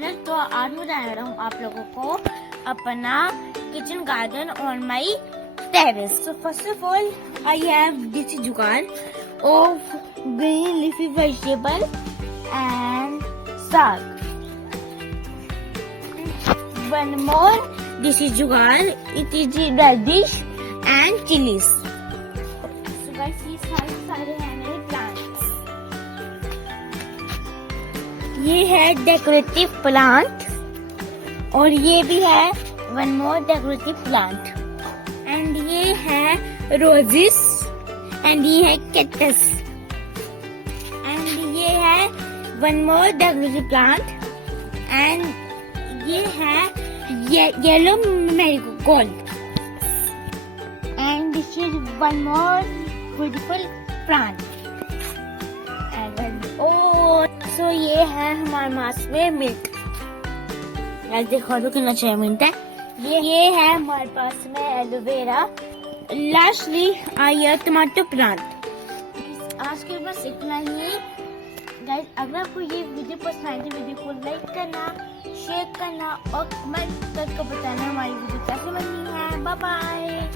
Channel. तो आज मैं बता रहा हूँ आप लोगों को अपना kitchen garden on my terrace. So first of all, I have this jugaad of green leafy vegetable and saag. One more, this is jugaad. It is radish and chilies. So guys, ये सारे हैं मेरे plants. ये है decorative plant और ये भी है one more decorative plant and ये है रोजेस एंड ये है कैक्टस एंड ये है one more decorative plant and ये है yellow marigold and this is one more beautiful plant so ये है हमारे पास में मिंट। देखो तो कितना अच्छा मिंट है। ये है हमारे पास में aloe vera. Lastly I tomato plant. आज के बस इतना ही गाइस। अगर आपको ये वीडियो पसंद आई तो वीडियो को लाइक करना, शेयर करना और कमेंट करके बताना हमारी वीडियो कैसे बनी है। Bye bye.